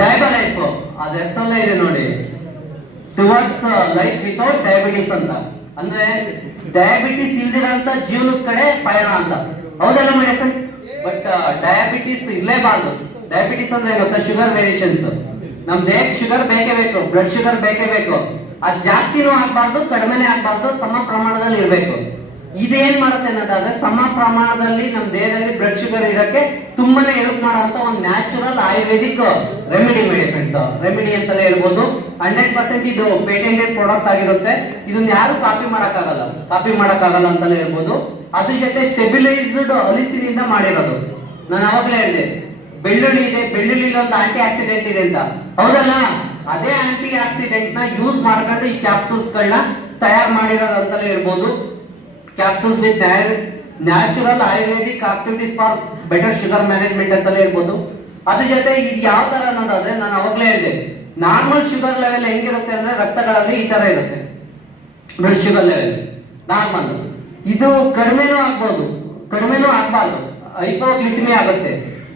ಡಯಾಬಲೈಫ್ ಅದ ಹೆಸರಲ್ಲೇ ಇದೆ ನೋಡಿ, ಟುವರ್ಡ್ಸ್ ಲೈಫ್ ವಿತೌಟ್ ಡಯಾಬಿಟಿಸ್ ಅಂತ. ಅಂದ್ರೆ ಡಯಾಬಿಟಿಸ್ ಇಲ್ದಿರಂತ ಜೀವನದ ಕಡೆ ಪಯಣ ಅಂತ. ಹೌದಲ್ಲ ಮೈ ಫ್ರೆಂಡ್ಸ್? ಬಟ್ ಡಯಾಬಿಟಿಸ್ ಇರ್ಲೇಬಾರ್ದು. ಡಯಾಬಿಟಿಸ್ ಅಂದ್ರೆ ಗೊತ್ತಾ? Sugar variations. ನಮ್ ದೇಹಕ್ಕೆ ಶುಗರ್ ಬೇಕೇ ಬೇಕು, ಬ್ಲಡ್ ಶುಗರ್ ಬೇಕೇ ಬೇಕು. ಅದ್ ಜಾಸ್ತಿನೂ ಆಗ್ಬಾರ್ದು, ಕಡಿಮೆನೇ ಆಗ್ಬಾರ್ದು, ಸಮ ಪ್ರಮಾಣದಲ್ಲಿ ಇರ್ಬೇಕು. ಇದೇನ್ ಮಾಡುತ್ತೆ ಅನ್ನೋದಾದ್ರೆ ಸಮ ಪ್ರಮಾಣದಲ್ಲಿ ನಮ್ ದೇಹದಲ್ಲಿ ಬ್ಲಡ್ ಶುಗರ್ ಇರಕ್ಕೆ ತುಂಬಾನೇ ಹೆಲ್ಪ್ ಮಾಡುವಂತ ಒಂದು ನ್ಯಾಚುರಲ್ ಆಯುರ್ವೇದಿಕ್ ರೆಮಿಡಿ ಮಾಡಿ ಫ್ರೆಂಡ್ಸ್. ರೆಮಿಡಿ ಅಂತಾನೆ ಹೇಳ್ಬೋದು. 100% ಇದು ಪೇಟೆಂಟೆಡ್ ಪ್ರಾಡಕ್ಟ್ಸ್ ಆಗಿರುತ್ತೆ. ಇದನ್ನ ಯಾರು ಕಾಪಿ ಮಾಡಕ್ಕಾಗಲ್ಲ ಅಂತಾನೆ ಹೇಳ್ಬೋದು. ಅದ್ರ ಜೊತೆ ಸ್ಟೆಬಿಲೈಸ್ಡ್ ಹಲಸಿನಿಂದ ಮಾಡಿರೋದು. ನಾನು ಅವಾಗಲೇ ಹೇಳಿದೆ, ಬೆಳ್ಳುಳ್ಳಿ ಇದೆ, ಬೆಳ್ಳುಳ್ಳಿ ಒಂದು ಆಂಟಿ ಆಕ್ಸಿಡೆಂಟ್ ಇದೆ ಅಂತ. ಹೌದಲ್ಲ? ಅದೇ ಆಂಟಿ ಆಕ್ಸಿಡೆಂಟ್ ನ ಯೂಸ್ ಮಾಡ್ಕೊಂಡು ಈ ಕ್ಯಾಪ್ಸೂಲ್ಸ್ ಗಳನ್ನ ತಯಾರು ಮಾಡಿರೋದು ಅಂತಾನೆ ಹೇಳ್ಬೋದು. Capsules with natural Ayurvedic activities for better sugar management ಅಂತಾನೆ ಹೇಳ್ಬೋದು. ಅದ್ರ ಜೊತೆ ಇದು ಯಾವ ತರ ಅನ್ನೋದಾದ್ರೆ, ನಾನು ಅವಾಗಲೇ ಹೇಳಿದೆ, ನಾರ್ಮಲ್ ಶುಗರ್ ಲೆವೆಲ್ ಹೆಂಗಿರುತ್ತೆ ಅಂದ್ರೆ ರಕ್ತಗಳಲ್ಲಿ ಈ ತರ ಇರುತ್ತೆ ಬ್ಲಡ್ ಶುಗರ್ ಲೆವೆಲ್ ನಾರ್ಮಲ್. ಇದು ಕಡಿಮೆನೂ ಆಗ್ಬಹುದು, ಕಡಿಮೆನೂ ಆಗ್ಬಾರ್ದು, ಹೈಪೋಗ್ಲಿಸಿಮಿಯಾ ಆಗುತ್ತೆ.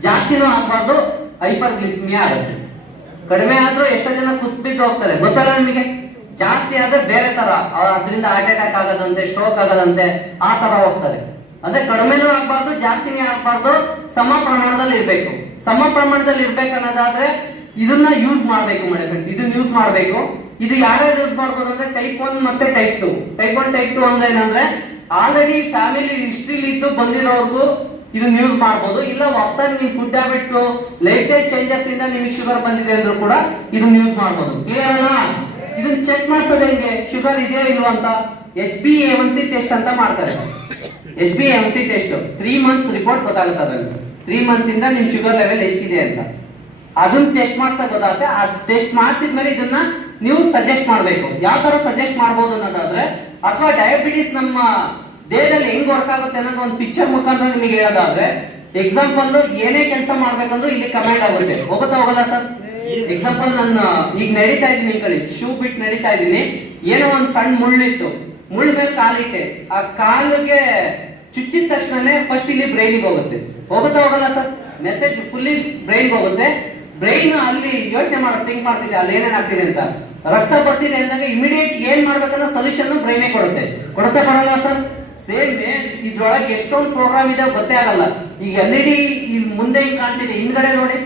ಜಾಸ್ತಿನೂ ಆಗ್ಬಾರ್ದು, ಹೈಪರ್ ಗ್ಲಿಸಿಮಿಯಾ ಆಗುತ್ತೆ. ಕಡಿಮೆ ಆದ್ರೂ ಎಷ್ಟೋ ಜನ ಕುಸ್ಬಿದ್ದು ಹೋಗ್ತಾರೆ, ಗೊತ್ತಲ್ಲ ನಿಮಗೆ? ಜಾಸ್ತಿ ಆದ್ರೆ ಬೇರೆ ತರ, ಅದರಿಂದ ಹಾರ್ಟ್ ಅಟ್ಯಾಕ್ ಆಗೋದಂತೆ, ಸ್ಟ್ರೋಕ್ ಆಗೋದಂತೆ, ಆ ತರ ಹೋಗ್ತಾರೆ. ಅಂದ್ರೆ ಕಡಿಮೆನೂ ಆಗ್ಬಾರ್ದು, ಜಾಸ್ತಿನೇ ಆಗ್ಬಾರ್ದು, ಸಮ ಪ್ರಮಾಣದಲ್ಲಿ ಇರ್ಬೇಕು. ಸಮ ಪ್ರಮಾಣದಲ್ಲಿ ಇರ್ಬೇಕನ್ನೋದಾದ್ರೆ ಇದನ್ನ ಯೂಸ್ ಮಾಡ್ಬೇಕು ಮಾಡಿ ಫ್ರೆಂಡ್ಸ್. ಇದನ್ನ ಯೂಸ್ ಮಾಡ್ಬೇಕು. ಇದು ಯಾರ್ಯಾರು ಯೂಸ್ ಮಾಡ್ಬೋದು ಅಂದ್ರೆ ಟೈಪ್ 1 ಮತ್ತೆ ಟೈಪ್ 2. ಟೈಪ್ 1 ಟೈಪ್ 2 ಅಂದ್ರೆ ಏನಂದ್ರೆ ಆಲ್ರೆಡಿ ಫ್ಯಾಮಿಲಿ ಹಿಸ್ಟ್ರಿಲಿ ಇದ್ದು ಬಂದಿರೋರ್ಗು ಇದನ್ನ ಯೂಸ್ ಮಾಡ್ಬೋದು. ಇಲ್ಲ ಹೊಸದಾಗಿ ನಿಮ್ food habits, life style changes ಇಂದ ನಿಮಗೆ ಶುಗರ್ ಬಂದಿದೆ ಅಂದ್ರೂ ಕೂಡ ಇದನ್ನ ಯೂಸ್ ಮಾಡ್ಬೋದು. ಕ್ಲಿಯರ್ ಅಲ್ಲ? ಇದನ್ನ ಚೆಕ್ ಮಾಡ್ಸೋದು ಹೆಂಗೆ ಶುಗರ್ ಇದೆಯೋ ಇಲ್ವಾ ಅಂತ? HbA1c ಟೆಸ್ಟ್ ಅಂತ ಮಾಡ್ತಾರೆ. HbA1c ಟೆಸ್ಟ್ 3 ಮಂತ್ಸ್ ರಿಪೋರ್ಟ್ ಗೊತ್ತಾಗುತ್ತೆ. ಅದ್ರಲ್ಲಿ 3 ಮಂತ್ಸ್ ಇಂದ ನಿಮ್ ಶುಗರ್ ಲೆವೆಲ್ ಎಷ್ಟಿದೆ ಅಂತ ಅದನ್ನ ಟೆಸ್ಟ್ ಮಾಡ್ಸಕ್ ಗೊತ್ತಾಗುತ್ತೆ. ಆ ಟೆಸ್ಟ್ ಮಾಡಿಸಿದ್ಮೇಲೆ ಇದನ್ನ ನೀವು ಸಜೆಸ್ಟ್ ಮಾಡ್ಬೇಕು. ಯಾವ ತರ ಸಜೆಸ್ಟ್ ಮಾಡ್ಬೋದು ಅನ್ನೋದಾದ್ರೆ, ಅಥವಾ ಡಯಾಬಿಟಿಸ್ ನಮ್ಮ ದೇಹದಲ್ಲಿ ಹೆಂಗ್ ವರ್ಕ್ ಆಗುತ್ತೆ ಅನ್ನೋದು ಒಂದು ಪಿಕ್ಚರ್ ಮುಖಾಂತರ ನಿಮಗೆ ಹೇಳೋದಾದ್ರೆ, ಎಕ್ಸಾಂಪಲ್ ಏನೇ ಕೆಲಸ ಮಾಡ್ಬೇಕಂದ್ರೂ ಇಲ್ಲಿ ಕಮೆಂಟ್ ಆಗುತ್ತೆ. ಹೋಗುತ್ತಾ ಹೋಗಲ್ಲ ಸರ್? ಎಕ್ಸಾಂಪಲ್ ನಾನು ಈಗ ನಡೀತಾ ಇದ್ದೀನಿ, ಈ ಕಡೆ ಶೂ ಬಿಟ್ಟು ನಡೀತಾ ಇದ್ದೀನಿ, ಏನೋ ಒಂದು ಸಣ್ಣ ಮುಳ್ಳಿತ್ತು, ಮುಳ್ಳ ಮೇಲೆ ಕಾಲಿಟ್ಟೆ, ಆ ಕಾಲಿಗೆ ಚುಚ್ಚಿದ ತಕ್ಷಣನೇ ಫಸ್ಟ್ ಇಲ್ಲಿ ಬ್ರೈನಿಗೆ ಹೋಗುತ್ತೆ. ಹೋಗುತ್ತಾ ಹೋಗಲ್ಲ ಸರ್? ಮೆಸೇಜ್ ಫುಲ್ಲಿ ಬ್ರೈನ್ಗೆ ಹೋಗುತ್ತೆ. ಬ್ರೈನ್ ಅಲ್ಲಿ ಯೋಚನೆ ಮಾಡೋದು, ಥಿಂಕ್ ಮಾಡ್ತಿದೆ ಅಲ್ಲಿ ಏನೇನ್ ಆಗ್ತಿದೆ ಅಂತ. ರಕ್ತ ಬರ್ತಿದೆ ಅಂದಾಗ ಇಮಿಡಿಯೇಟ್ ಏನ್ ಮಾಡ್ಬೇಕಂದ್ರೆ ಸೊಲ್ಯೂಷನ್ ಬ್ರೈನೇ ಕೊಡುತ್ತೆ. ಕೊಡಲ್ಲ ಸರ್? ಸೇಮ್ ಇದ್ರೊಳಗೆ ಎಷ್ಟೊಂದು ಪ್ರೋಗ್ರಾಮ್ ಇದೆ ಗೊತ್ತೇ ಆಗಲ್ಲ. ಈಗ LED ಇಲ್ಲಿ ಮುಂದೆ ಹಿಂಗ್ ಕಾಣ್ತಿದೆ, ಹಿಂದ್ಗಡೆ ನೋಡಿ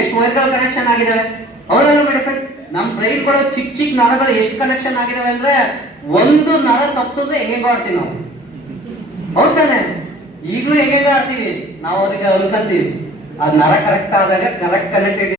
ಎಷ್ಟು ವೈರ್ಗಳು ಕನೆಕ್ಷನ್ ಆಗಿದಾವೆ. ಹೌದಲ್ಲ ಮೇಡಮ್ ಫ್ರೆಂಡ್ಸ್? ನಮ್ ಬ್ರೈನ್ ಕೂಡ ಚಿಕ್ಕ ಚಿಕ್ಕ ನರಗಳು ಎಷ್ಟು ಕನೆಕ್ಷನ್ ಆಗಿದಾವೆ ಅಂದ್ರೆ, ಒಂದು ನರ ತಪ್ಪಿದ್ರೆ ಹೆಂಗೆ ಆಡ್ತೀವಿ ನಾವು. ಹೌದಾನೆ? ಈಗಲೂ ಹೆಂಗೆ ಆಡ್ತೀವಿ ನಾವು, ಅವ್ರಿಗೆ ಅನ್ಕೊಂತೀವಿ. ಅದ್ ನರ ಕರೆಕ್ಟ್ ಆದಾಗ ಕರೆಕ್ಟ್ ಕನೆಕ್ಟೆಡ್